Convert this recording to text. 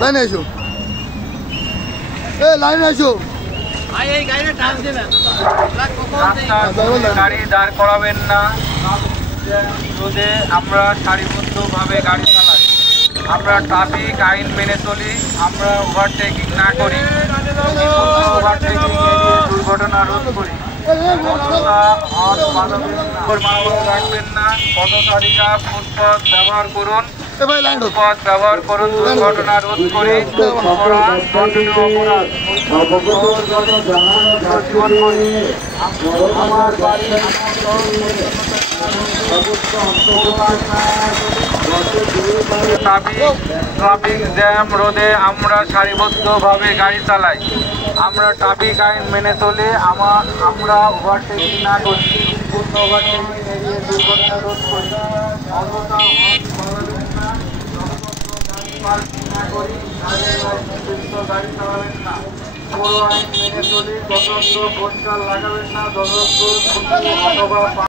লাইনে এসো, লাইনে এসো। গাড়ি দাঁড় করাবেন না। রোদে আমরা সারিবদ্ধভাবে গাড়ি চালাই। আমরা ট্রাফিক আইন মেনে চলি। আমরা ওভারটেকিং না করি। ওভারটেকিং এড়িয়ে দুর্ঘটনা রোধ করি। রাখবেন না। পথচারীরা ফুটপথ ব্যবহার করুন। ফুটপথ ব্যবহার করুন, দুর্ঘটনা রোধ করে আমার বাড়ি ট্রাফিক জ্যাম রোধে আমরা সারিবদ্ধভাবে গাড়ি চালাই। আমরা ট্রাফিক আইন মেনে চলে। আমরা ওভারটেকিং না করি। ওভারটেকিং এড়িয়ে দুর্ঘটনা রোধ করি। গাড়ি চালাবেন না। পুরো আইন মেনে চলি। যতক্ষণ পরিষ্কার লাগাবেন না, যতক্ষণ অথবা